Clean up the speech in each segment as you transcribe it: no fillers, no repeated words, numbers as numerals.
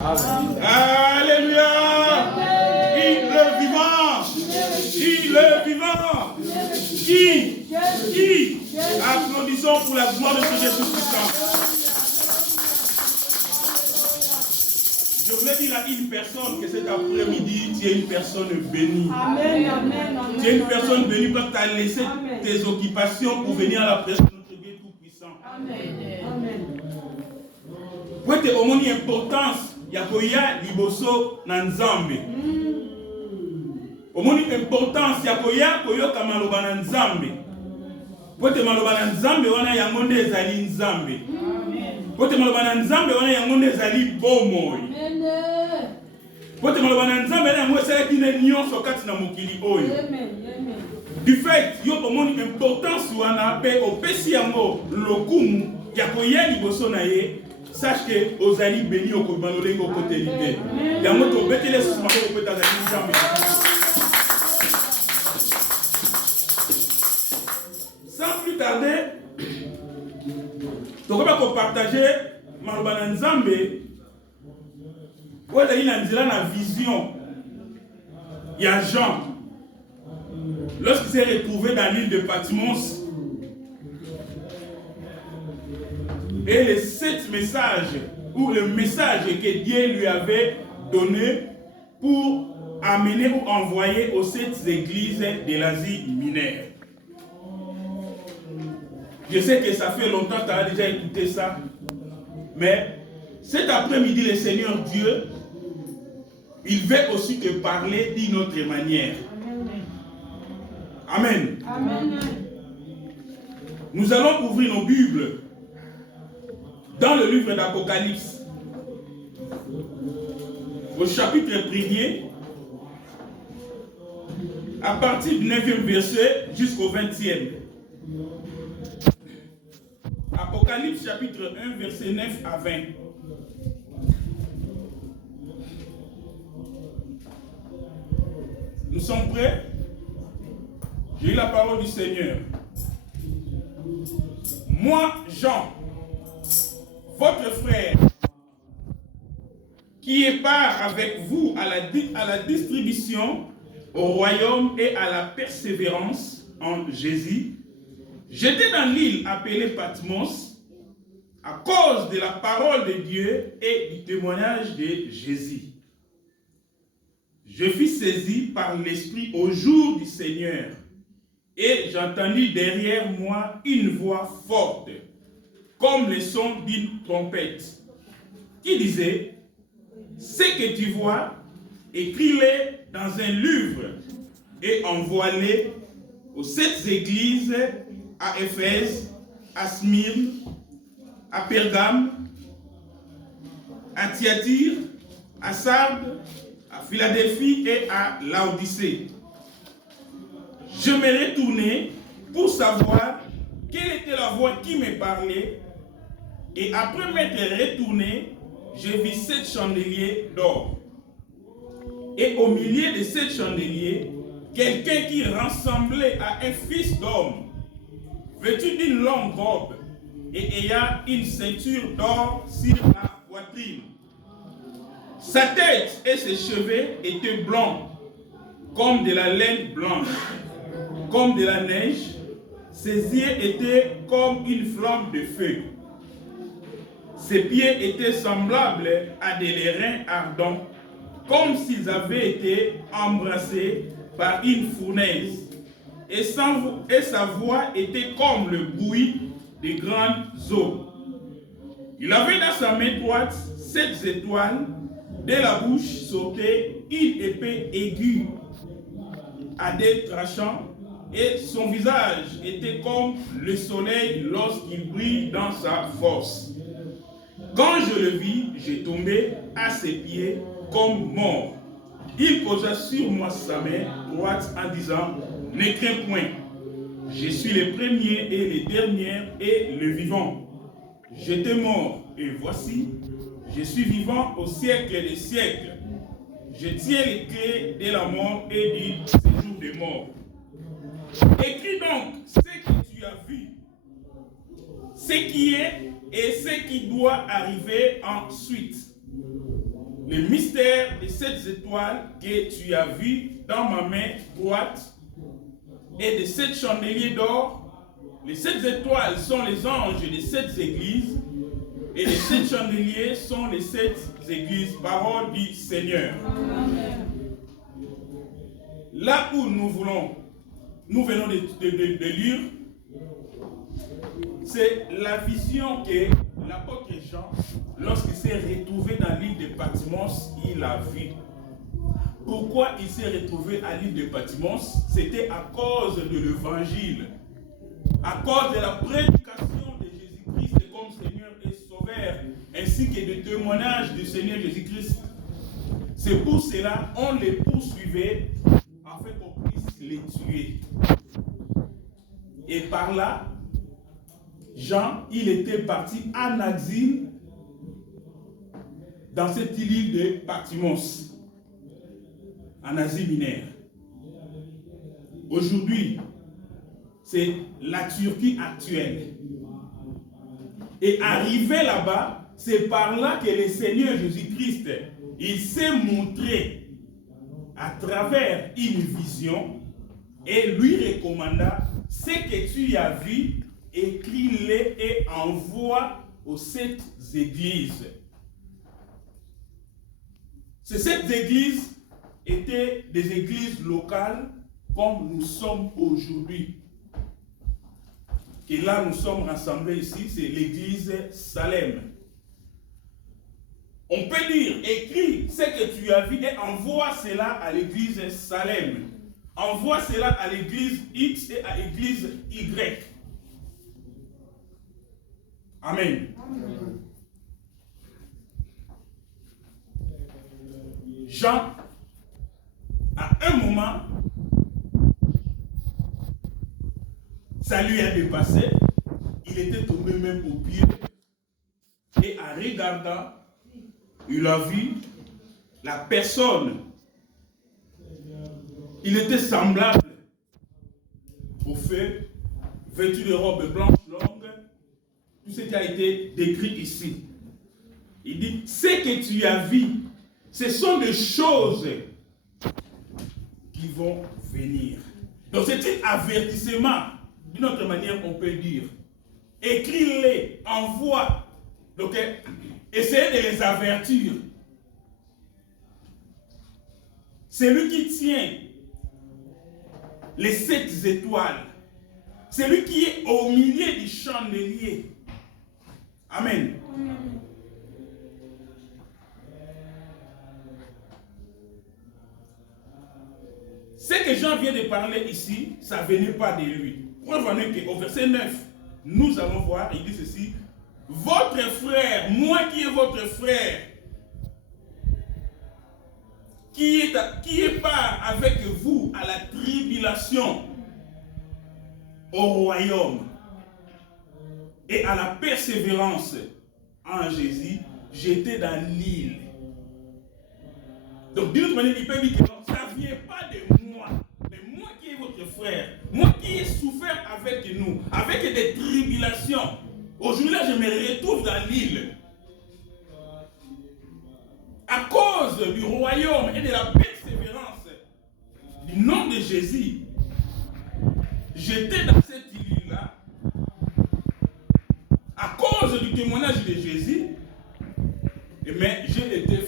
Alléluia. Il est vivant. Il est vivant. Qui applaudissons pour la gloire de ce Jésus puissant. Je voulais dire à une personne que cet après-midi, tu es une personne bénie. Amen, amen, amen. Tu es une personne bénie parce que tu as laissé tes occupations pour venir à la présence de notre Dieu Tout-Puissant. Amen. Amen. Pour te omoni importance, yakoya liboso na nzambe. Omoni importance yakoya koyoka maloba na nzambe. Pour te maloba na nzambe wana yango nde ezali nzambe. Pour te maloba na nzambe wana yango nde ezali bomoi. Pour te maloba na nzambe yango esalaki ne nyonso kati na mokili oyo. Du fait, yo omoni importance wana pe opesi yango lokumu yakoya liboso na ye. Sache que ozali béni au kobanolenge au côté l'idée. Yango to betele sumako ko peta zali nzambe. Sans plus tarder, to ko partager maloba na nzambe. Oza ina nzela na vision. Il y a Jean. Lorsqu'il s'est retrouvé dans l'île de Patmos, et les 7 messages, ou le message que Dieu lui avait donné pour amener ou envoyer aux 7 églises de l'Asie mineure. Je sais que ça fait longtemps que tu as déjà écouté ça, mais cet après-midi, le Seigneur Dieu, il veut aussi te parler d'une autre manière. Amen. Amen. Nous allons ouvrir nos Bibles dans le livre d'Apocalypse, au chapitre 1er, à partir du 9e verset jusqu'au 20e. Apocalypse chapitre 1, verset 9 à 20. Nous sommes prêts? J'ai eu la parole du Seigneur. Moi, Jean, votre frère, qui est part avec vous à la distribution au royaume et à la persévérance en Jésus, j'étais dans l'île appelée Patmos à cause de la parole de Dieu et du témoignage de Jésus. Je fus saisi par l'Esprit au jour du Seigneur et j'entendis derrière moi une voix forte, comme le son d'une trompette, qui disait: ce que tu vois, écris-le dans un livre et envoie-le aux 7 églises, à Éphèse, à Smyrne, à Pergame, à Thyatire, à Sardes, à Philadelphie et à Laodicée. Je me retournai pour savoir quelle était la voix qui me parlait, et après m'être retourné, je vis 7 chandeliers d'or. Et au milieu de 7 chandeliers, quelqu'un qui ressemblait à un fils d'homme, vêtu d'une longue robe et ayant une ceinture d'or sur la poitrine. Sa tête et ses cheveux étaient blancs, comme de la laine blanche, comme de la neige. Ses yeux étaient comme une flamme de feu. Ses pieds étaient semblables à des lérins ardents, comme s'ils avaient été embrassés par une fournaise. Et sa voix était comme le bruit de grandes eaux. Il avait dans sa main droite 7 étoiles. De la bouche sortait une épée aiguë à des tranchants, et son visage était comme le soleil lorsqu'il brille dans sa force. Quand je le vis, j'ai tombé à ses pieds comme mort. Il posa sur moi sa main droite en disant: ne crains point, je suis le premier et le dernier et le vivant. J'étais mort et voici, je suis vivant au siècle des siècles. Je tiens les clés de la mort et du séjour des morts. Écris donc ce que tu as vu, ce qui est et ce qui doit arriver ensuite. le mystère des 7 étoiles que tu as vu dans ma main droite et des 7 chandeliers d'or. Les 7 étoiles sont les anges des 7 églises et les 7 chandeliers sont les 7 églises. Parole du Seigneur. Amen. Là où nous venons de lire, c'est la vision que l'apôtre Jean, lorsqu'il s'est retrouvé dans l'île de Patmos, il a vu. Pourquoi il s'est retrouvé à l'île de Patmos? C'était à cause de l'évangile, à cause de la prédication de Jésus-Christ comme Seigneur et Sauveur, ainsi que des témoignages du Seigneur Jésus-Christ. C'est pour cela qu'on les poursuivait afin qu'on puisse les tuer. Et par là, Jean, il était parti en exil dans cette île de Patmos, en Asie mineure. Aujourd'hui, c'est la Turquie actuelle. Et arrivé là-bas, c'est par là que le Seigneur Jésus-Christ, il s'est montré à travers une vision et lui recommanda ce que tu as vu, écris-les et envoie aux 7 églises. Ces 7 églises étaient des églises locales comme nous sommes aujourd'hui. Et là, nous sommes rassemblés ici, c'est l'église Salem. On peut dire, écris ce que tu as vu et envoie cela à l'église Salem. Envoie cela à l'église X et à l'église Y. Amen. Amen. Jean, à un moment, ça lui a dépassé. Il était tombé même au pied. Et en regardant, il a vu la personne. Il était semblable au feu, vêtu de robes blanches longues. Tout ce qui a été décrit ici. Il dit, ce que tu as vu, ce sont des choses qui vont venir. Donc c'est un avertissement, d'une autre manière on peut dire. Écris-les, envoie. Donc essayez de les avertir. Celui qui tient les 7 étoiles, celui qui est au milieu du chandelier. Amen. Ce que Jean vient de parler ici, ça ne venait pas de lui. Preuve en est qu'au verset 9, nous allons voir, il dit ceci, votre frère, moi qui est votre frère, qui est part avec vous à la tribulation, au royaume et à la persévérance en Jésus, j'étais dans l'île. Donc d'une autre manière, il peut dire que non, ça ne vient pas de moi, mais moi qui est votre frère, moi qui ai souffert avec nous, avec des tribulations. Aujourd'hui, là, je me retrouve dans l'île. À cause du royaume et de la persévérance du nom de Jésus, j'étais dans cette île-là. À cause du témoignage de Jésus, mais j'ai été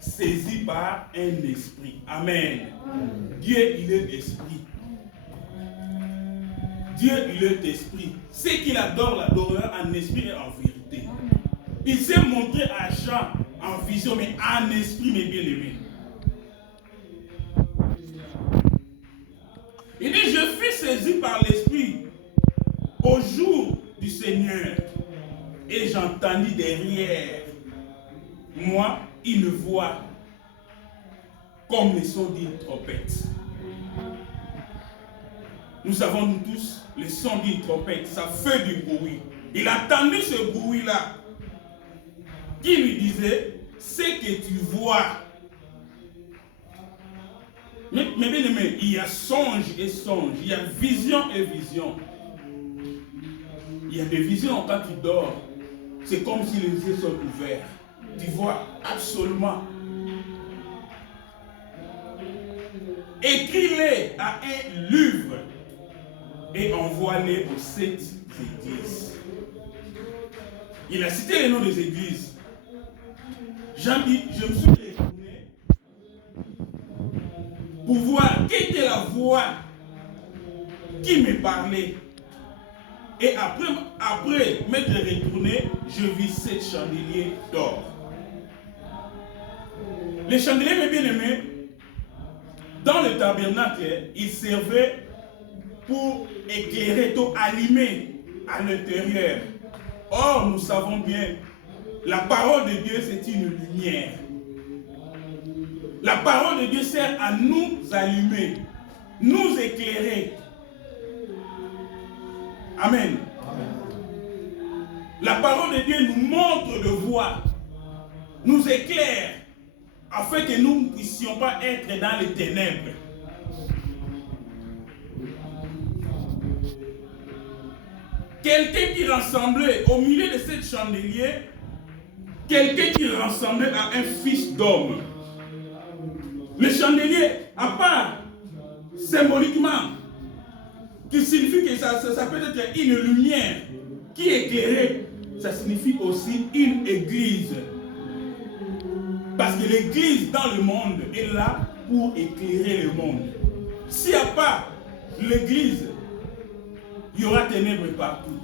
saisi par un esprit. Amen. Dieu, il est esprit. Dieu, il est esprit. Ceux qui l'adorent, l'adoreront en esprit et en vérité. Il s'est montré à Jean en vision, mais en esprit, mes bien-aimés. Il dit, je fus saisi par l'esprit au jour du Seigneur. Et j'entendis derrière moi une voix comme le son d'une trompette. Nous savons nous tous le son d'une trompette, ça fait du bruit. Il a entendu ce bruit-là qui lui disait, ce que tu vois. Mais bien aimé, il y a songe et songe, il y a vision et vision. Il y a des visions quand tu dors, c'est comme si les yeux sont ouverts. Tu vois absolument écris-les à un livre et envoie-les aux 7 églises. Il a cité les noms des églises. Jean dit, je me suis retourné pour voir quelle était la voix qui me parlait. Et après m'être retourné, je vis 7 chandeliers d'or. Les chandeliers, mes bien-aimés, dans le tabernacle, ils servaient pour éclairer, tout allumer à l'intérieur. Or, nous savons bien, la parole de Dieu, c'est une lumière. La parole de Dieu sert à nous allumer, nous éclairer. Amen. La parole de Dieu nous montre de voie, nous éclaire, afin que nous ne puissions pas être dans les ténèbres. Quelqu'un qui rassemblait au milieu de cette chandelier, quelqu'un qui ressemblait à un fils d'homme. Le chandelier, à part symboliquement, qui signifie que ça peut être une lumière qui est éclairée, ça signifie aussi une église. Parce que l'église dans le monde est là pour éclairer le monde. S'il n'y a pas l'église, il y aura ténèbres partout.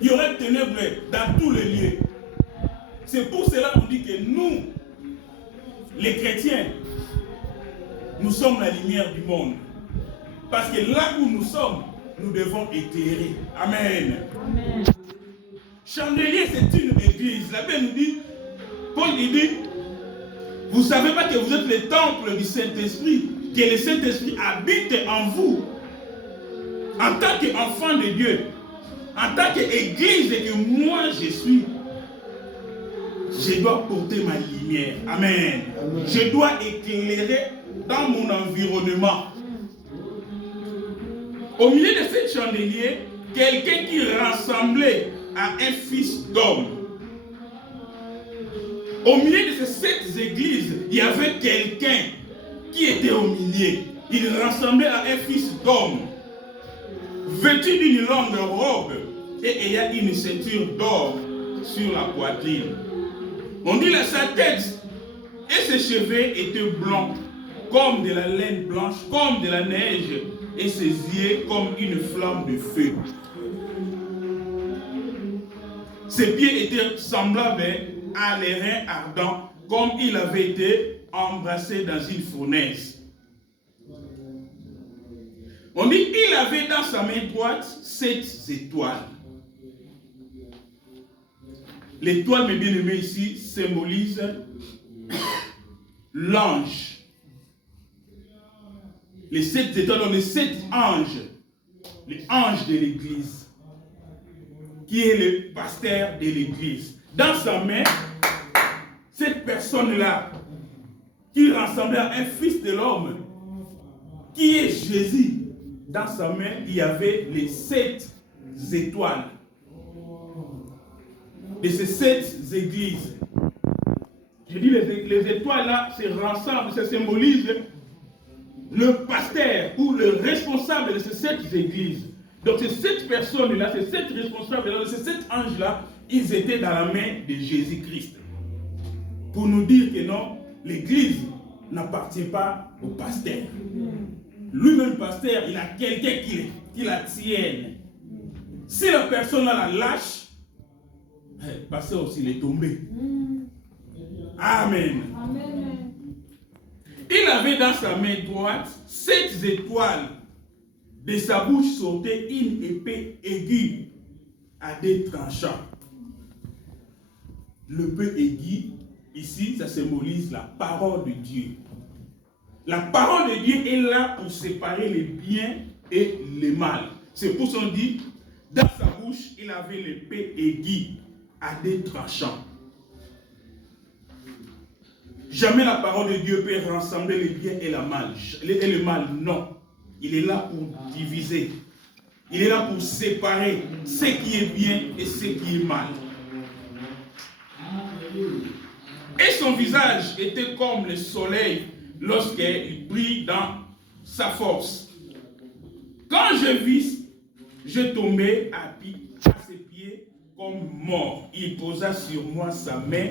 Il y aura ténèbres dans tous les lieux. C'est pour cela qu'on dit que nous, les chrétiens, nous sommes la lumière du monde. Parce que là où nous sommes, nous devons éclairer. Amen. Amen. Chandelier, c'est une église. La Bible nous dit, Paul dit, vous ne savez pas que vous êtes le temple du Saint-Esprit, que le Saint-Esprit habite en vous. En tant qu'enfant de Dieu, en tant qu'église que moi je suis, je dois porter ma lumière. Amen. Amen. Je dois éclairer dans mon environnement. Au milieu de cette chandelier, quelqu'un qui ressemblait à un fils d'homme. Au milieu de ces 7 églises, il y avait quelqu'un qui était au milieu. Il ressemblait à un fils d'homme, vêtu d'une longue robe et ayant une ceinture d'or sur la poitrine. On dit que sa tête et ses cheveux étaient blancs, comme de la laine blanche, comme de la neige, et ses yeux comme une flamme de feu. Ses pieds étaient semblables à des reins ardents, comme il avait été embrassé dans une fournaise. On dit qu'il avait dans sa main droite 7 étoiles. L'étoile, mes bien-aimés, ici, symbolise l'ange. Les 7 étoiles, donc les 7 anges, les anges de l'église, qui est le pasteur de l'église. Dans sa main, cette personne-là, qui ressemblait à un fils de l'homme, qui est Jésus, dans sa main, il y avait les 7 étoiles de ces 7 églises. Je dis les étoiles là, c'est rassemble, ça symbolise le pasteur ou le responsable de ces 7 églises. Donc ces 7 personnes-là, ces 7 responsables-là, ces 7 anges-là, ils étaient dans la main de Jésus-Christ. Pour nous dire que non, l'église n'appartient pas au pasteur. Lui-même, pasteur, il a quelqu'un qui la tienne. Si la personne-là la lâche, le pasteur aussi il est tombé. Amen. Amen. Il avait dans sa main droite 7 étoiles. De sa bouche sortait une épée aiguë à 2 tranchants. L'épée aiguë, ici, ça symbolise la parole de Dieu. La parole de Dieu est là pour séparer les biens et les mal. C'est pour ça qu'on dit, dans sa bouche, il avait l'épée aiguë à 2 tranchants. Jamais la parole de Dieu peut rassembler les biens et le mal. Non. Il est là pour diviser. Il est là pour séparer ce qui est bien et ce qui est mal. Et son visage était comme le soleil lorsqu'il brille dans sa force. Quand je vis, je tombai à ses pieds comme mort. Il posa sur moi sa main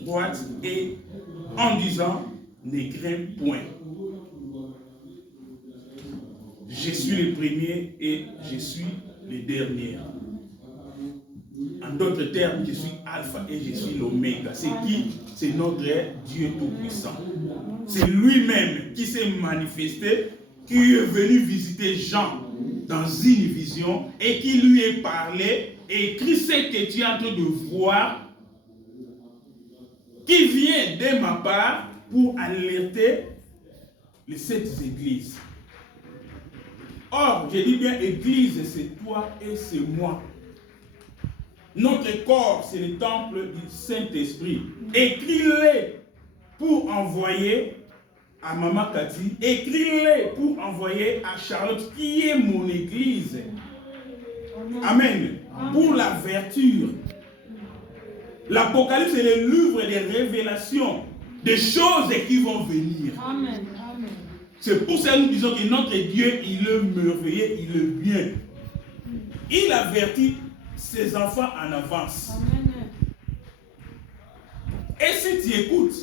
droite et en disant, ne crains point. Je suis le premier et je suis le dernier. En d'autres termes, je suis Alpha et je suis l'Oméga. C'est qui? C'est notre Dieu Tout-Puissant. C'est lui-même qui s'est manifesté, qui est venu visiter Jean dans une vision et qui lui est parlé et écrit ce que tu es en train de voir, qui vient de ma part pour alerter les 7 églises. Or, je dis bien église, c'est toi et c'est moi. Notre corps, c'est le temple du Saint-Esprit. Écris-les pour envoyer à Maman Cathy. Écris-les pour envoyer à Charlotte, qui est mon église. Amen. Pour la vertu. L'Apocalypse, c'est le livre des révélations, des choses qui vont venir. Amen. C'est pour ça que nous disons que notre Dieu, il est merveilleux, il est bien. Il avertit ses enfants en avance. Amen. Et si tu écoutes,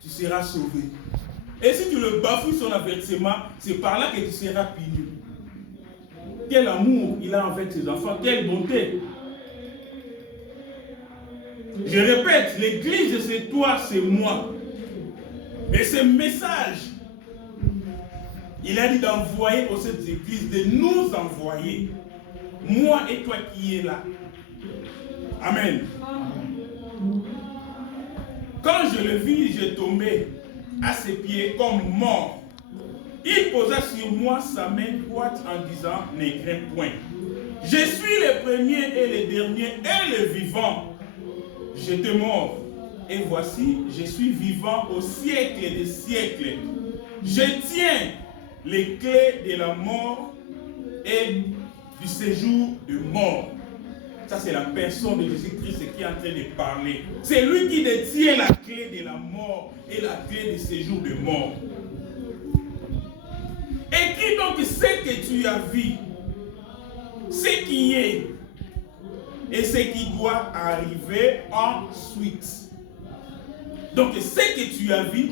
tu seras sauvé. Et si tu le bafoues son avertissement, c'est par là que tu seras puni. Quel amour il a envers ses enfants, quelle bonté. Je répète, l'église c'est toi, c'est moi. Et ce message, il a dit d'envoyer aux 7 églises, de nous envoyer. Moi et toi qui es là. Amen. Quand je le vis, je tombais à ses pieds comme mort. Il posa sur moi sa main droite en disant, ne crains point. Je suis le premier et le dernier et le vivant. J'étais mort. Et voici, je suis vivant au siècle des siècles. Je tiens les clés de la mort et du séjour de mort. Ça, c'est la personne de Jésus-Christ qui est en train de parler. C'est lui qui détient la clé de la mort et la clé du séjour de mort. Écris donc ce que tu as vu, ce qui est et ce qui doit arriver ensuite. Donc, ce que tu as vu,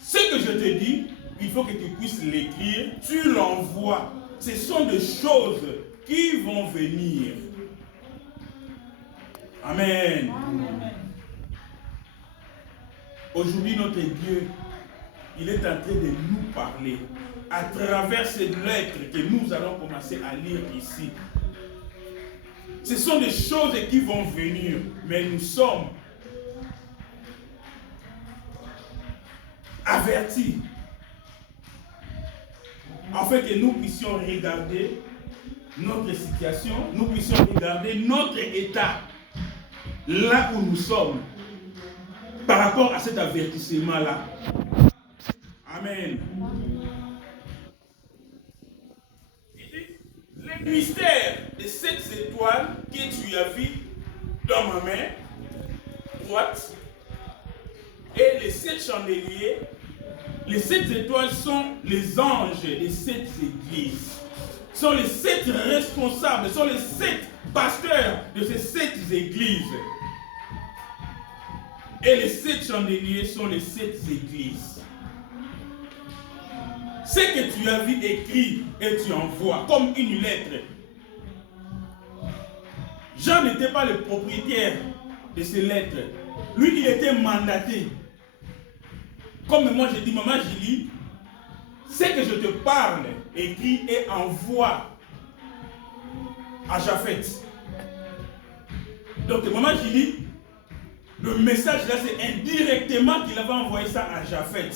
ce que je te dis, il faut que tu puisses l'écrire, tu l'envoies. Ce sont des choses qui vont venir. Amen. Amen. Aujourd'hui, notre Dieu, il est en train de nous parler à travers cette lettre que nous allons commencer à lire ici. Ce sont des choses qui vont venir, mais nous sommes avertis afin que nous puissions regarder notre situation, nous puissions regarder notre état, là où nous sommes, par rapport à cet avertissement-là. Amen. Le mystère de cette étoile que tu as vu dans ma main droite et les 7 chandeliers, les 7 étoiles sont les anges des 7 églises, sont les 7 responsables, sont les 7 pasteurs de ces 7 églises. Et les 7 chandeliers sont les 7 églises. Ce que tu as vu écrit et tu envoies comme une lettre. Jean n'était pas le propriétaire de ces lettres. Lui, il était mandaté. Comme moi, j'ai dit, maman Julie, ce que je te parle, écrit et envoie à Japhet. Donc, maman Julie, le message là, c'est indirectement qu'il avait envoyé ça à Japhet.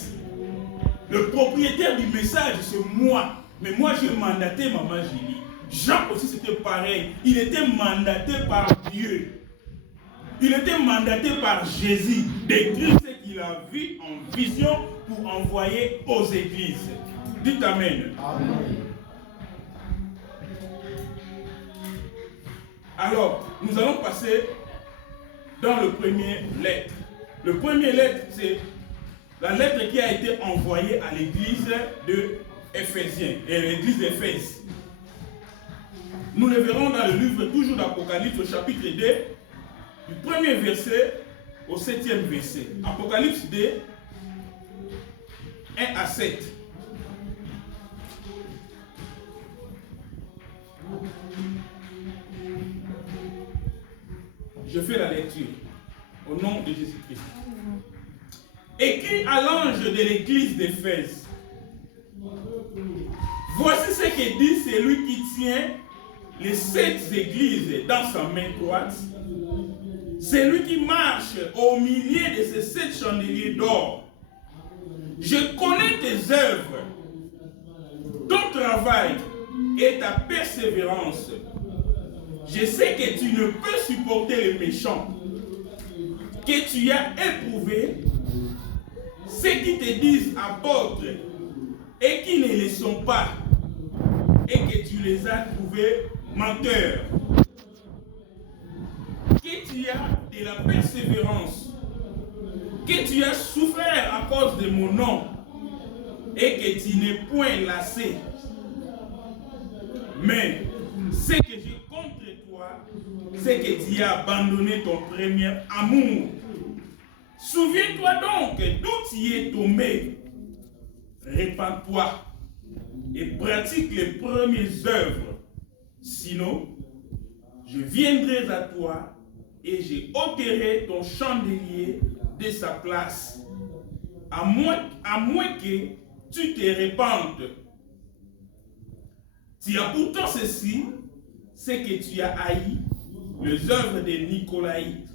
Le propriétaire du message, c'est moi. Mais moi, j'ai mandaté maman Julie. Jean aussi, c'était pareil. Il était mandaté par Dieu. Il était mandaté par Jésus d'écrire ce qu'il a vu en vision pour envoyer aux églises. Dites Amen. Amen. Alors, nous allons passer dans le premier lettre. Le premier lettre, c'est la lettre qui a été envoyée à l'église de Éphésiens, l'église d'Éphèse. Nous le verrons dans le livre toujours d'Apocalypse au chapitre 2, du premier verset au 7e verset. Apocalypse 2, 1 à 7. Je fais la lecture au nom de Jésus-Christ. Écrit à l'ange de l'église d'Éphèse. Voici ce que dit celui qui tient les 7 églises dans sa main droite. Celui qui marche au milieu de ces 7 chandeliers d'or. Je connais tes œuvres, ton travail et ta persévérance. Je sais que tu ne peux supporter les méchants, que tu as éprouvé ceux qui te disent apôtres et qui ne le sont pas, et que tu les as trouvés menteurs. Que tu as de la persévérance, que tu as souffert à cause de mon nom, et que tu n'es point lassé. Mais ce que j'ai contre toi, c'est que tu as abandonné ton premier amour. Souviens-toi donc d'où tu es tombé. Répands-toi et pratique les premières œuvres. Sinon, je viendrai à toi et je ôterai ton chandelier de sa place, à moins que tu te répandes. Tu as pourtant ceci, c'est que tu as haï les œuvres des Nicolaïtes,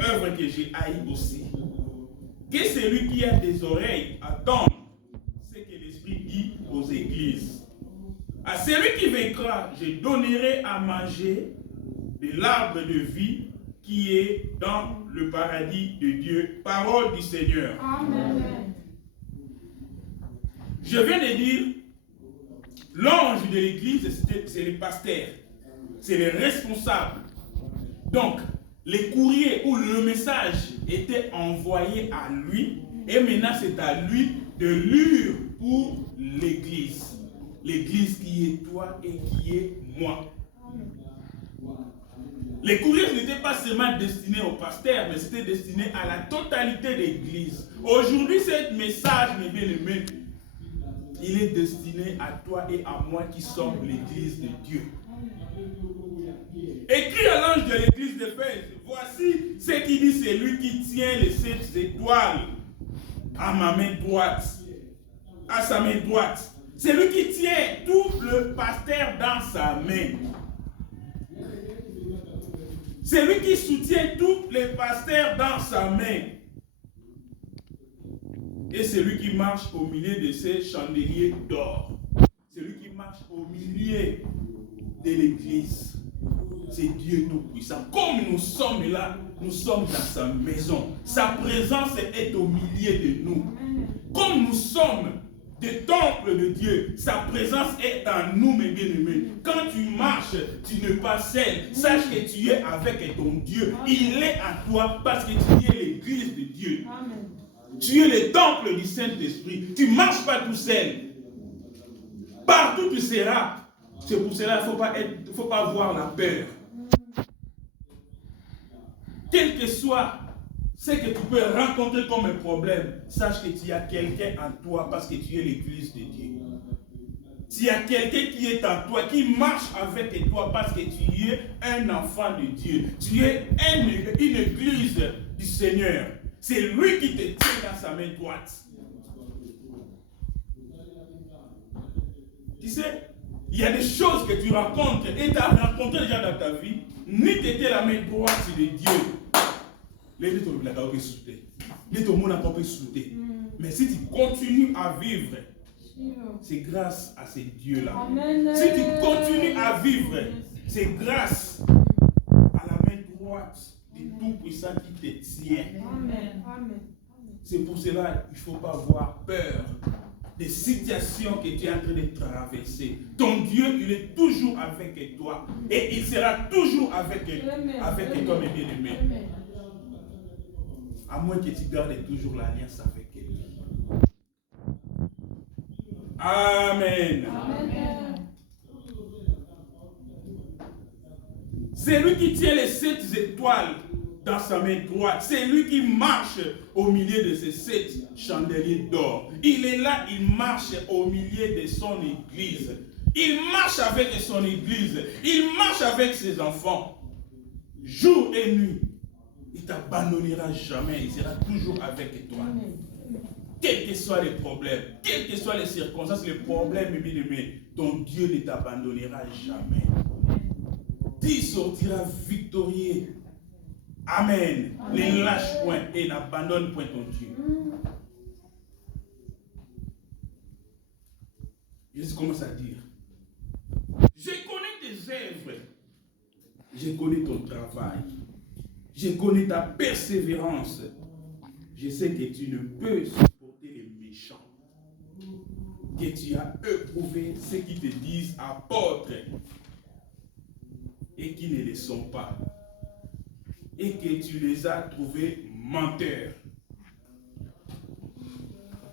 œuvres que j'ai haï aussi. Que celui qui a des oreilles attende ce que l'Esprit dit aux églises. À celui qui vaincra, je donnerai à manger de l'arbre de vie qui est dans le paradis de Dieu. Parole du Seigneur. Amen. Je viens de dire, l'ange de l'église, c'est le pasteur, c'est le responsable. Donc, les courriers ou le message était envoyé à lui, et maintenant c'est à lui de lire pour l'église. L'église qui est toi et qui est moi. Les courriers n'étaient pas seulement destinés au pasteur, mais c'était destiné à la totalité de l'église. Aujourd'hui, ce message, mes bien-aimés, il est destiné à toi et à moi qui sommes l'église de Dieu. Écrit à l'ange de l'église d'Éphèse, voici ce qui dit celui qui tient les 7 étoiles à ma main droite, à sa main droite. Celui qui tient tout le pasteur dans sa main. Celui qui soutient tous les pasteurs dans sa main. Et celui qui marche au milieu de ces chandeliers d'or. Celui qui marche au milieu de l'église. C'est Dieu Tout-Puissant. Comme nous sommes là, nous sommes dans sa maison. Sa présence est au milieu de nous. Comme nous sommes des temples de Dieu, sa présence est en nous, mes bien-aimés. Quand tu marches, tu n'es pas seul. Sache que tu es avec ton Dieu. Il est en toi parce que tu es l'église de Dieu. Amen. Tu es le temple du Saint-Esprit. Tu ne marches pas tout seul. Partout tu seras. C'est pour cela qu'il ne faut pas avoir la peur. Quel que soit ce que tu peux rencontrer comme un problème, sache que tu as quelqu'un en toi parce que tu es l'église de Dieu. Tu as quelqu'un qui est en toi, qui marche avec toi parce que tu es un enfant de Dieu. Tu es une église du Seigneur. C'est lui qui te tient dans sa main droite. Tu sais, il y a des choses que tu rencontres et tu as rencontré déjà dans ta vie, ni tu étais la main droite de Dieu. Les gens ne l'ont pas sauté. Les gens n'ont pas sauté. Mais si tu continues à vivre, c'est grâce à ces dieux-là. Si tu continues à vivre, c'est grâce à la main droite du Tout-Puissant qui te tient. C'est pour cela qu'il ne faut pas avoir peur des situations que tu es en train de traverser. Ton Dieu, il est toujours avec toi. Et il sera toujours avec toi, mes bien-aimés. À moins que tu gardes toujours l'alliance avec lui. Amen. Amen. C'est lui qui tient les 7 étoiles dans sa main droite. C'est lui qui marche au milieu de ces 7 chandeliers d'or. Il est là, il marche au milieu de son église. Il marche avec son église. Il marche avec ses enfants. Jour et nuit. Il ne t'abandonnera jamais. Il sera toujours avec toi. Quels que soient les problèmes, quelles que soient les circonstances, les problèmes, ton Dieu ne t'abandonnera jamais. Tu sortiras victorieux. Amen. Ne lâche point et n'abandonne point ton Dieu. Jésus commence à dire, je connais tes œuvres, je connais ton travail, je connais ta persévérance. Je sais que tu ne peux supporter les méchants, que tu as éprouvé ceux qui te disent apôtres et qui ne le sont pas, et que tu les as trouvés menteurs.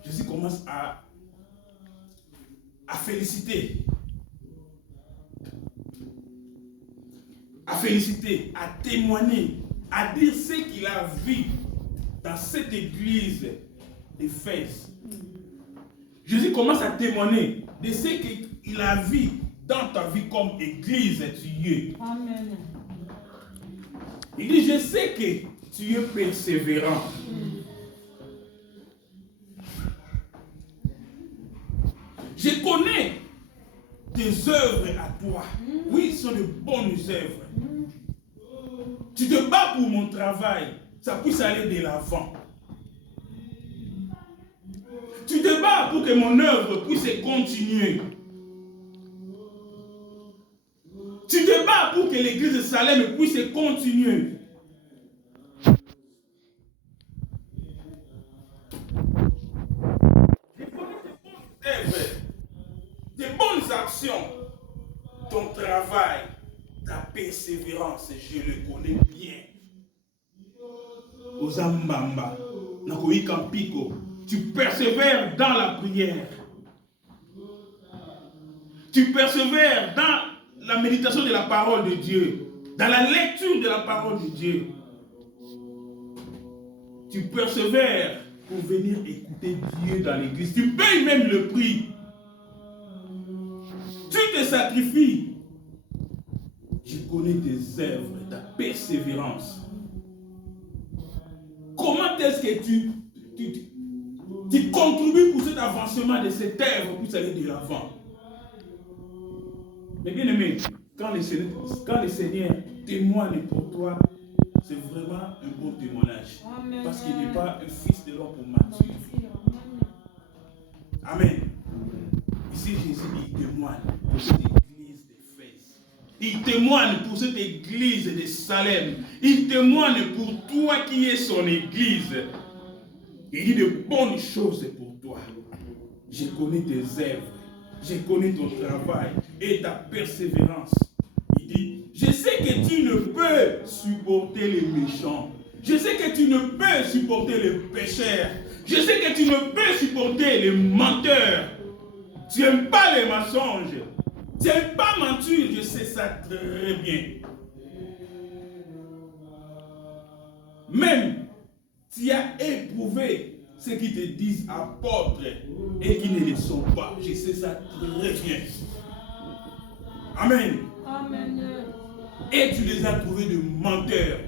Jésus commence à féliciter, à témoigner, à dire ce qu'il a vu dans cette église d'Éphèse. Jésus commence à témoigner de ce qu'il a vu dans ta vie comme église tuée. Amen. Il dit, je sais que tu es persévérant. Je connais tes œuvres à toi. Oui, ce sont de bonnes œuvres. Tu te bats pour mon travail. Ça puisse aller de l'avant. Tu te bats pour que mon œuvre puisse continuer. Tu te bats pour que l'église de Salem puisse continuer. Je connais tes bonnes œuvres, tes bonnes actions, ton travail, ta persévérance, je le connais bien. Ozambamba, Nakoyi Kampiko, tu persévères dans la prière. Tu persévères dans la méditation de la parole de Dieu, dans la lecture de la parole de Dieu. Tu persévères pour venir écouter Dieu dans l'église. Tu payes même le prix. Tu te sacrifies. Je connais tes œuvres, ta persévérance. Comment est-ce que tu contribues pour cet avancement de cette œuvre pour aller de l'avant? Mais bien aimé, quand le Seigneur témoigne pour toi, c'est vraiment un bon témoignage. Amen. Parce qu'il n'est pas un fils de l'homme pour mentir. Amen. Ici, Jésus, il témoigne pour cette église d'Éphèse. Il témoigne pour cette église de Salem. Il témoigne pour toi qui es son église. Il dit de bonnes choses pour toi. Je connais tes œuvres. Je connais ton travail et ta persévérance. Il dit, je sais que tu ne peux supporter les méchants. Je sais que tu ne peux supporter les pécheurs. Je sais que tu ne peux supporter les menteurs. Tu n'aimes pas les mensonges. Tu n'aimes pas mentir. Je sais ça très bien. Même, tu as éprouvé ceux qui te disent apôtres et qui ne le sont pas. Je sais ça très bien. Amen. Amen. Et tu les as trouvés de menteurs.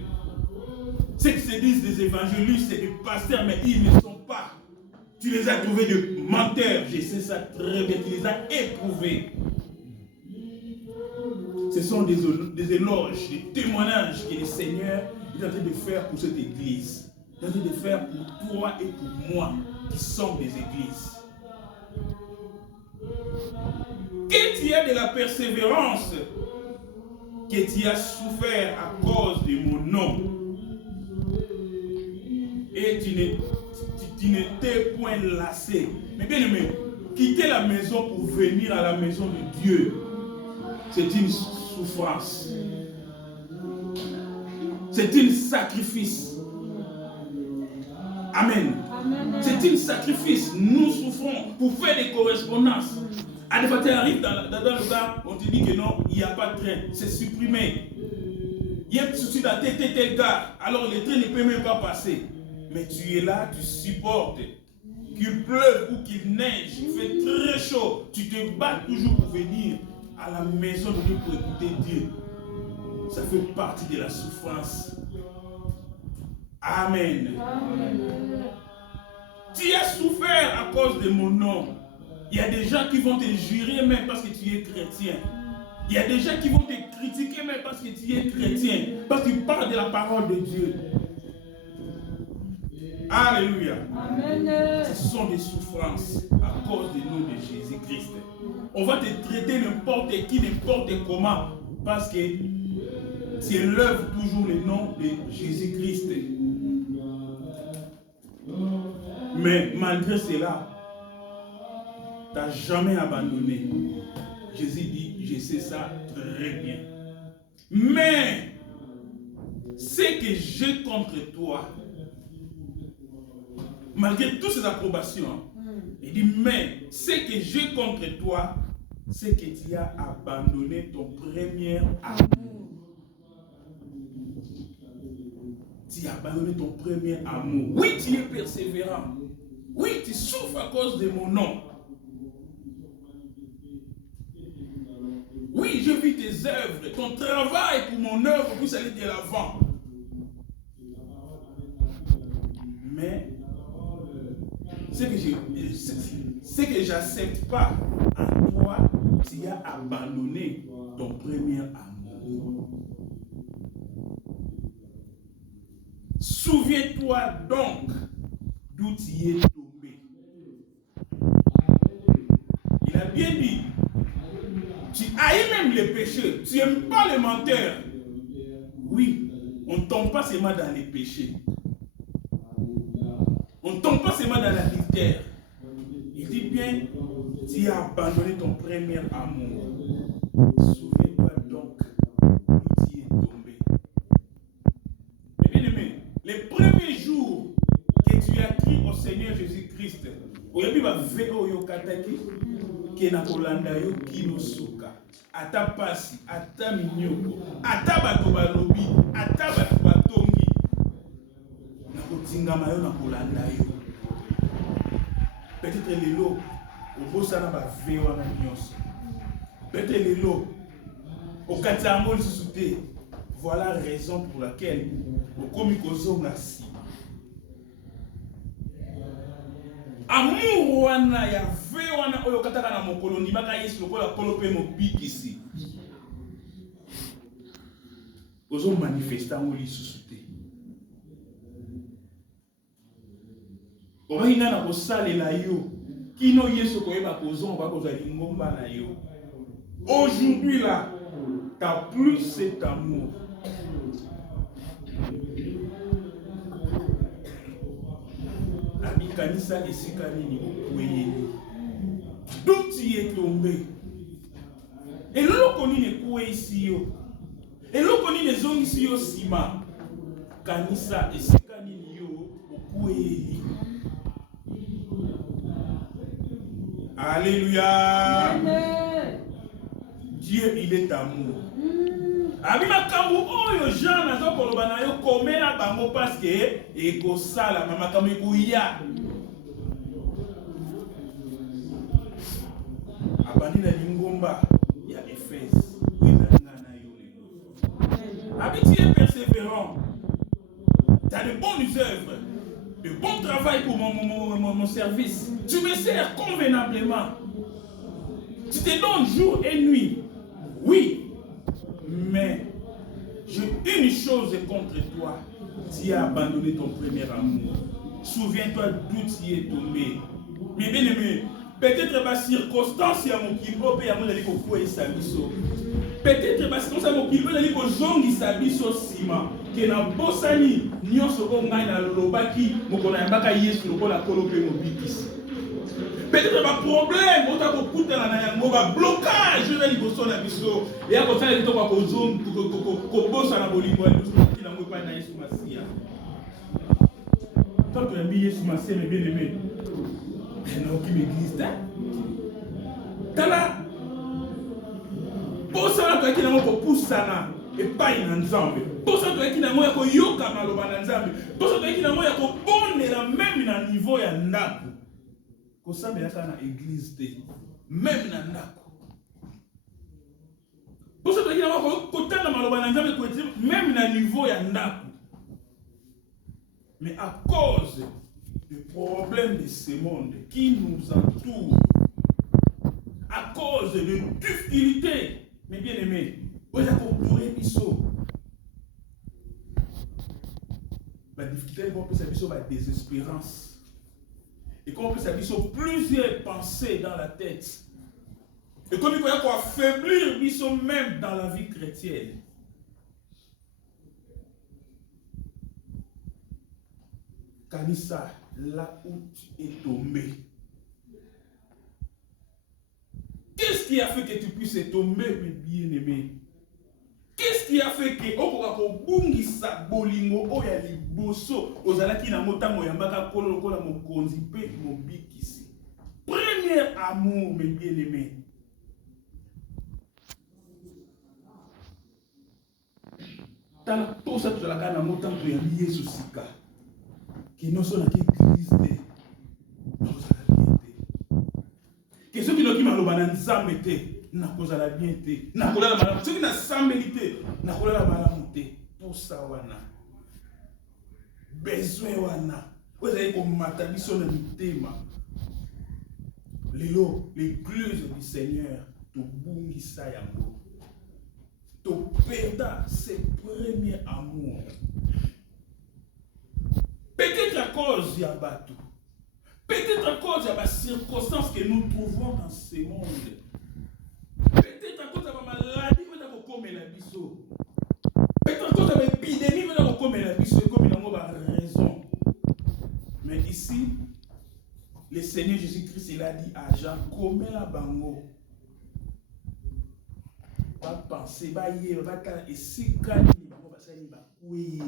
Ceux qui se disent des évangélistes et des pasteurs, mais ils ne sont pas. Tu les as trouvés de menteurs. Je sais ça très bien. Tu les as éprouvés. Ce sont des éloges, des témoignages que le Seigneur est en train de faire pour cette église. Il est en train de faire pour toi et pour moi qui sommes des églises. Que tu aies de la persévérance, que tu as souffert à cause de mon nom, et tu n'étais point lassé. Mais bien aimé, quitter la maison pour venir à la maison de Dieu, c'est une souffrance. C'est un sacrifice. Amen. C'est un sacrifice. Nous souffrons pour faire des correspondances. À des fois, tu arrives dans le gars, on te dit que non, il n'y a pas de train. C'est supprimé. Il y a un souci dans tel gare. Alors le train ne peut même pas passer. Mais tu es là, tu supportes. Qu'il pleuve ou qu'il neige, il fait très chaud. Tu te bats toujours pour venir à la maison de Dieu pour écouter Dieu. Ça fait partie de la souffrance. Amen. Tu as souffert à cause de mon nom. Il y a des gens qui vont te jurer même parce que tu es chrétien. Il y a des gens qui vont te critiquer même parce que tu es chrétien. Parce que tu parles de la parole de Dieu. Alléluia. Amen. Ce sont des souffrances à cause du nom de Jésus-Christ. On va te traiter n'importe qui, n'importe comment. Parce que tu élèves toujours le nom de Jésus-Christ. Mais malgré cela, tu n'as jamais abandonné. Jésus dit, je sais ça très bien. Mais, ce que j'ai contre toi, malgré toutes ces approbations, il dit, mais ce que j'ai contre toi, c'est que tu as abandonné ton premier amour. Tu as abandonné ton premier amour. Oui, tu es persévérant. Oui, tu souffres à cause de mon nom. Oui, je vis tes œuvres, ton travail pour mon œuvre puisse aller de l'avant. Mais ce que je n'accepte pas en toi, tu as abandonné ton premier amour. Souviens-toi donc d'où tu es tombé. Il a bien dit, tu haïs même les péchés, tu n'aimes pas les menteurs. Oui, on ne tombe pas seulement dans les péchés. On ne tombe pas seulement dans l'adultère. Il dit bien, tu as abandonné ton premier amour. Souviens-toi donc où tu es tombé. Mais bien aimé, les premiers jours que tu as crié au Seigneur Jésus-Christ, oyebi ba veo yo kataki ke na kolanda yo kino suka ata pasi ata minyoko ata bato balobi ata bato batongi na kotingama yo na kolanda yo. Peut-être lelo obosana ba veo na nyonso. Peut-être lelo okati yango lisusu te. Voilà la raison pour laquelle okomi kozonga nsima. Amour wana ya ve wana oyo kataka na mokolo ndimaka Yesu lokola kolo pe mobikisi. Ozo manifesta ngo lisusu te. Oina na kosalela yo kino Yesu koyeba kozonga kozali ngomba na yo. Aujourd'hui là, t'as plus cet amour. Kanisa esika nini okweyeli. D'où tu es tombé. Eloko nini ekweyisi yo. Eloko nini ezongisi yo sima. Kanisa esika nini yo okweyeli. Alléluia. Amen. Dieu il est amour. Abi makambu oyo Jean nazo koloba na yo komela bango parce que ekosala makambu ekoya. Abandi na lingomba ya Éphèse. Abi tu es persévérant. Tu as de bonnes œuvres, de bon travail pour mon service. Tu me sers convenablement. Tu te donnes jour et nuit. Oui. Mais j'ai une chose contre toi. Tu as abandonné ton premier amour. Souviens-toi d'où tu es tombé. Mais bien aimé, peut-être ma circonstance à mon kilo et à mon aliko fouet sabiso. Peut-être parce que ça mon kilo et aliko zongi sabiso sima. Que na bosani nyonso ko ngai na lobaki mokona yambaka Yesu lokola kolope mobikisi. Peut-être pas problème, on t'a beaucoup de la blocage, je vais lui bosser la biseau. Et à côté, il faut qu'on zoom, qu'on bosse à la bolingo, qui n'a pas naïs ou massia. Quand tu as mis Jésus, ma sœur, mes bien-aimés, il n'y a aucune église. T'as là. Pour ça, tu as dit que pour ça, et pas une ensemble. Pour ça, tu as dit que yoka maloba ensemble. Pour ça, tu as dit que on est là même dans le niveau ya ndaku. Pour ça, il y a une église, même dans ndaku. Pour ça, tu as dit que même dans le niveau ya ndaku. Mais à cause du problème de ce monde qui nous entoure, à cause de difficultés, mes bien-aimés, vous avez compris la difficulté, on peut savoir la désespérance. Et qu'on peut savoir plusieurs pensées dans la tête. Et comme il faut affaiblir même dans la vie chrétienne. Kanissa, là où tu es tombé. Qu'est-ce qui a fait que tu puisses tomber, mes bien-aimés? Qu'est-ce qui a fait que okokabungisa bolingo oya liboso ozalaki na motango yambaka kolo lokola mokonzi pe mobikisi? Premier amour, mes bien-aimés. Tant tout ça tu la na motango ya Yesu sika. Qui non sont dans l'église de que ceux qui n'ont pas le nzambe te na kozala bien te na kolala malamu ceux qui na sambeli te na kolala malamu te pour ça wana besoin wana ozali komata biso na mitema lelo l'église du Seigneur tobungisa yango topenda ses premiers amours. Peut-être à cause de bateau. Peut-être à cause de la circonstance que nous trouvons dans ce monde. Peut-être à cause de la maladie, comme la biso. Peut-être à cause de l'épidémie, comme la biso, comme il a raison. Mais ici, le Seigneur Jésus-Christ, il a dit à Jean, comme la bango. Pas penser, pas y aller, et si quand il va oui.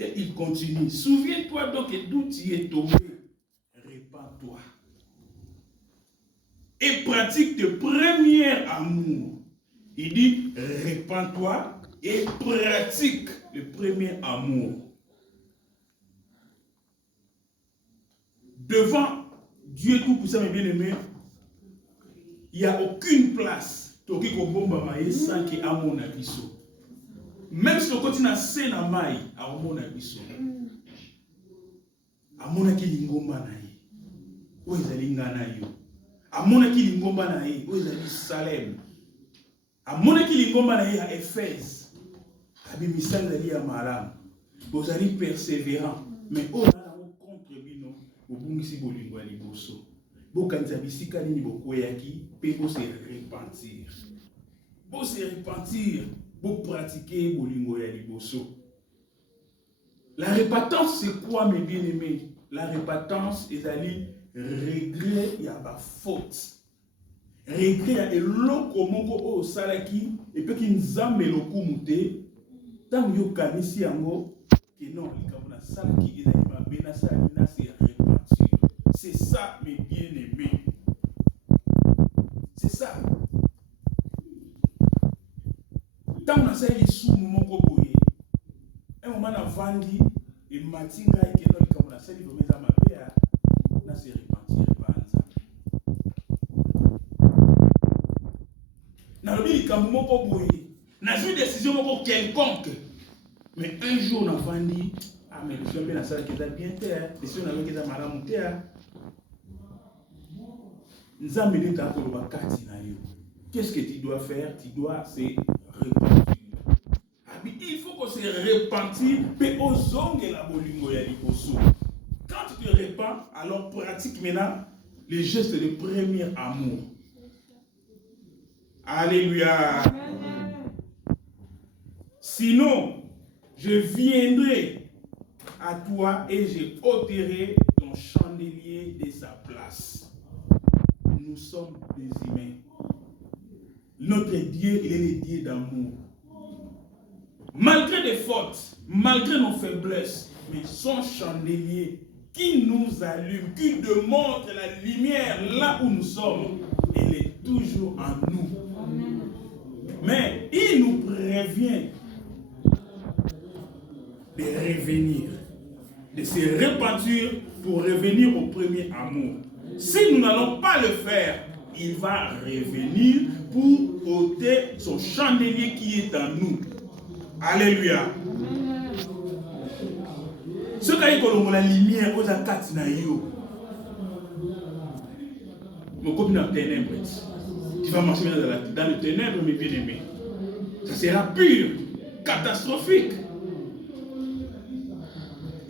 Et il continue. Souviens-toi donc d'où tu es tombé. Répands-toi. Et pratique tes premiers amours. Il dit, répands-toi et pratique le premier amour. Devant Dieu Tout-Puissant et bien-aimé, il n'y a aucune place sans que amour n'a biso. Même si on continue à se na mai, à omona biso. Amona ki lingomba na ye. O ezali ngana yo. Amona ki lingomba na ye, o ezali Salem. Amona ki lingomba na ye à Éphèse. Abi misala ezali ya malamu. Bozali persévérant, mais o na contre bino, bobungisi bolingo ya liboso. Bokanza bisika nini bokoyaki, pe bo se repentir. Bo se repentir. Pour pratiquer bolingo ya liboso. La repentance, c'est quoi, mes bien-aimés? La repentance, est d'aller regret ya ba faute. Regret ya eloko moko o salaki et puis ki nzambe lokumute. Tant yo kanisi yango que non, ikamuna salaki ezali mabe na salina c'est repentir. C'est ça, mes bien-aimés. C'est ça. Tant on a ça, il est sous mon coboye. Un moment, on a vendu et matinga et que l'on a ça, il faut mettre à ma paix. On a se repentir. Dans le but, quand mon coboye, on a une décision quelconque. Mais un jour, on a vendu. Ah, mais je suis bien dans ça, qui est bien terre. Et si on avait été à Madame Terre, nous avons mis dans le bakati. Qu'est-ce que tu dois faire? Tu dois se repentir. Il faut qu'on se repentir, mais aux ongles la bolingo ya liboso. Quand tu te repens, alors pratique maintenant les gestes de premier amour. Alléluia. Sinon, je viendrai à toi et je ôterai ton chandelier de sa place. Nous sommes des humains. Notre Dieu, il est le Dieu d'amour. Malgré des fautes, malgré nos faiblesses, mais son chandelier qui nous allume, qui démontre la lumière là où nous sommes, elle est toujours en nous. Mais il nous prévient de revenir, de se repentir pour revenir au premier amour. Si nous n'allons pas le faire, il va revenir pour ôter son chandelier qui est en nous. Alléluia. Ce qui est comme la lumière, aux attaques na yo. Mon copine dans les ténèbres. Tu vas marcher dans les ténèbres, mes bien-aimés. Ça sera pur, catastrophique.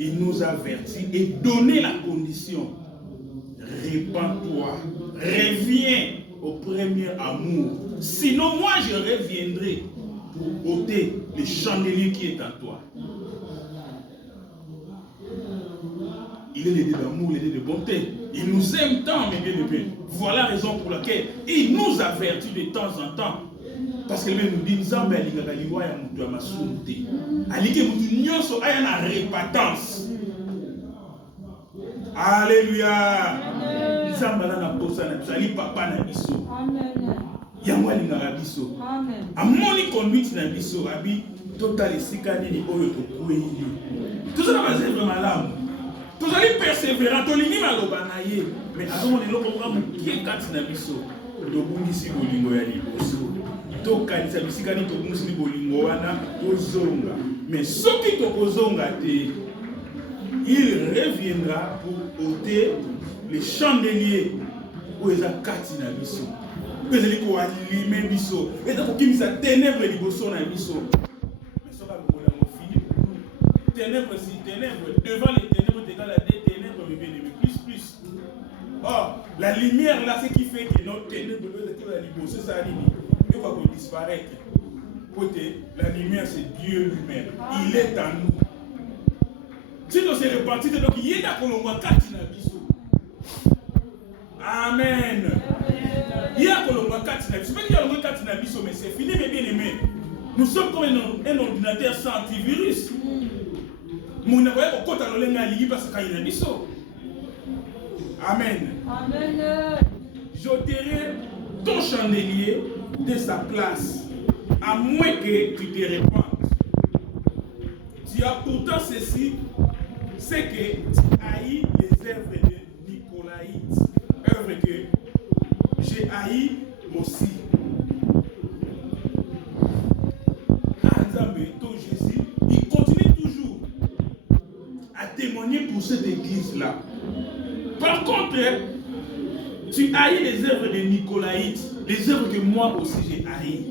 Il nous avertit et donné la condition. Répands-toi, reviens au premier amour. Sinon, moi, je reviendrai pour ôter le chandelier qui est en toi. Il est l'idée d'amour, l'idée de bonté. Il nous aime tant, mes bien-aimés. Voilà la raison pour laquelle il nous avertit de temps en temps. Parce que nous dit, Nzambe alingaka liwa ya mutu ya masumu te. Alike mutu nyonso aya na repentance. Alléluia. Nzambe na posa na biso, ali papa na biso. Amen. Yango alingaka biso. Amen. Amoni conduite na biso, abi total esika nini oyo tokwei. Tozala bazevre malamu. Tozali persévérant, tolingi maloba na ye. Mais azomona eloko moko mokie kati na biso. Tobungisi bolingo ya liboso. Tokanisa bisika ni tobungisi bolingo wana tozonga. Mais soki tokozonga te, il reviendra pour ôter les chandeliers où ils ont kati na biso. Ils ont ko allumer biso. Ils ont kimisa ténèbres liboso na biso. Mais ça va le fini. Ténèbres si ténèbres devant les ténèbres égale à des ténèbres mais plus. Or, la lumière là, c'est qui fait que notre ténèbres la liboso ça il va disparaître. Côté, la lumière c'est Dieu lui-même. Il est en nous. Si nous sommes repartis, donc il y a des kati na biso. Amen. Il y a des kati na biso. Il y a des kati na biso, mais c'est fini, mes bien-aimés. Nous sommes comme un ordinateur sans antivirus. Mon envoyé au côté de l'engali parce qu'il y a biso. Amen. Amen. J'ôterai ton chandelier de sa place, à moins que tu te répandes. Tu as pourtant ceci, c'est que tu haïs les œuvres de Nicolaïtes, œuvres que j'ai haïs aussi. Jésus, il continue toujours à témoigner pour cette église-là. Par contre, tu haïs les œuvres de Nicolaïtes, les œuvres que moi aussi j'ai haïs.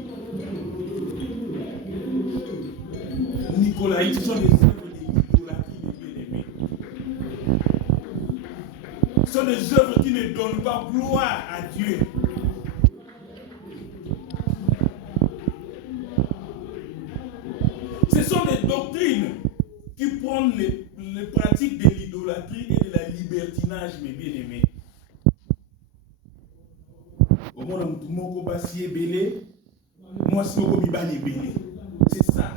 Nicolaïtes, ce sont des œuvres de Nicolaïtes, mes bien-aimés. Ce sont des œuvres qui ne donnent pas gloire à Dieu. Ce sont des doctrines qui prennent les pratiques de l'idolâtrie et de la libertinage, mes bien-aimés. Au monde où moko basi ebele, moi si moko mibali ebele. C'est ça.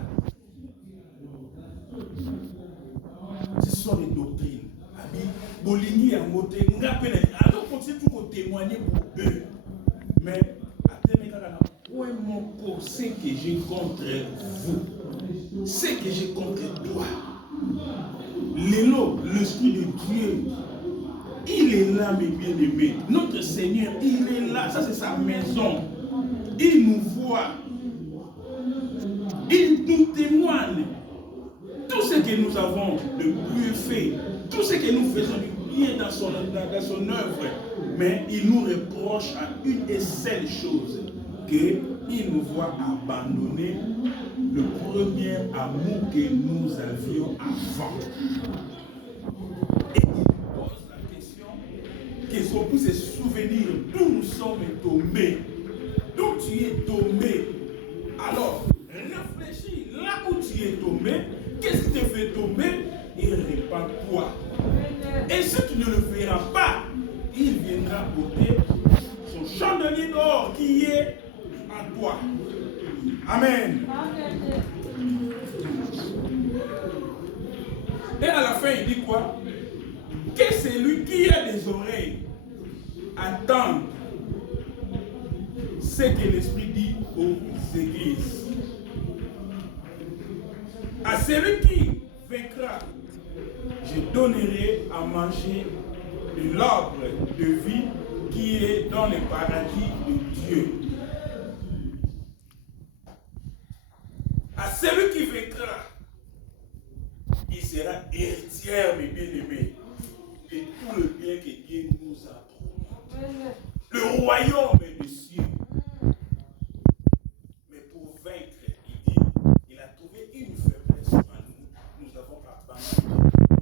Ce sont des doctrines. Abi bolingi ya mote ngapena. Alors continue tout témoigner pour eux. Mais ce que j'ai contre vous, ce que j'ai contre toi. L'Esprit de Dieu, il est là, mes bien-aimés. Notre Seigneur, il est là. Ça, c'est sa maison. Il nous voit. Il nous témoigne. Tout ce que nous avons de mieux fait, tout ce que nous faisons de bien dans son œuvre, mais il nous reproche à une et seule chose, qu'il nous voit abandonner le premier amour que nous avions avant. Et il pose la question, qu'ils ont pu se souvenir d'où nous sommes tombés, d'où tu es tombé. Alors, réfléchis là où tu es tombé, qu'est-ce qui te fait tomber et répands-toi. Et si tu ne le feras pas, il viendra ôter son chandelier d'or qui est en toi. Amen. Et à la fin, il dit quoi? Que celui qui a des oreilles entende ce que l'Esprit dit aux églises. À celui qui vaincra, je donnerai à manger de l'arbre de vie qui est dans le paradis de Dieu. À celui qui vaincra, il sera héritier, mes bien-aimés, de tout le bien que Dieu nous a promis. Le royaume est des cieux. Mais pour vaincre, il dit, il a trouvé une faiblesse en nous. Nous avons abandonné.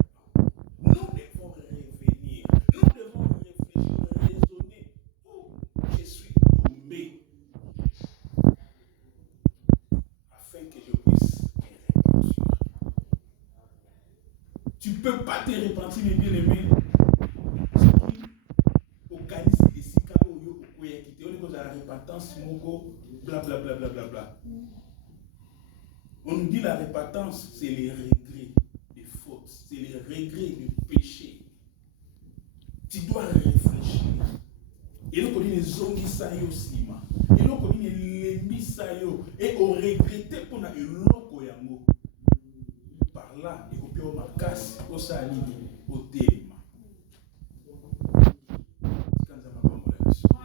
Nous devons revenir. Nous devons réfléchir, raisonner. Où je suis tombé, afin que je puisse me repentir. Tu ne peux pas te repentir, mes bien-aimés. La repentance, blablabla. Bla, bla, bla. On nous dit la repentance, c'est les regrets des fautes, c'est les regrets du péché. Tu dois réfléchir. Et nous connaissons les hommes qui sont aussi. Et nous connaissons les ennemis et on regrette pour nous le yango. Par là, et on peut ma casse au salini, au thé.